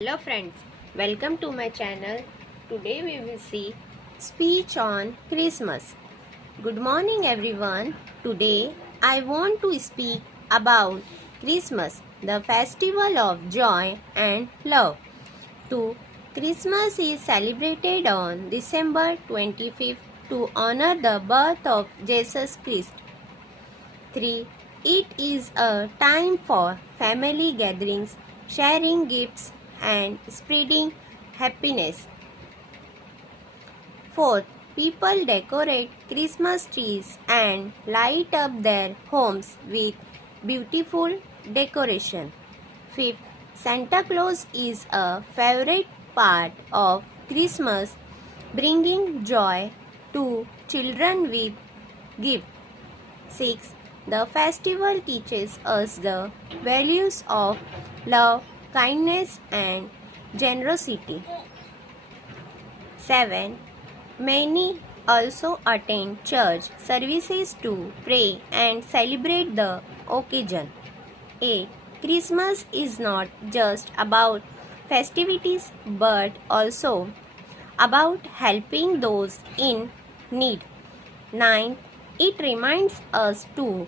Hello friends, welcome to my channel. Today we will see speech on Christmas. Good morning everyone. Today I want to speak about Christmas, the festival of joy and love. 2. Christmas is celebrated on December 25th to honor the birth of Jesus Christ. 3. It is a time for family gatherings, sharing gifts, and spreading happiness. 4. People decorate Christmas trees and light up their homes with beautiful decoration. 5. Santa Claus is a favorite part of Christmas, bringing joy to children with gifts. 6. The festival teaches us the values of love, kindness, and generosity. 7. Many also attend church services to pray and celebrate the occasion. 8. Christmas is not just about festivities but also about helping those in need. 9. It reminds us to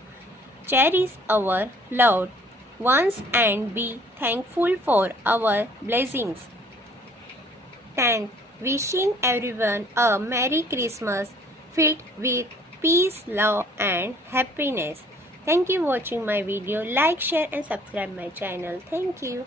cherish our loved ones and be thankful for our blessings. 10th. Wishing everyone a Merry Christmas filled with peace, love and happiness. Thank you for watching my video. Like, share and subscribe my channel. Thank you.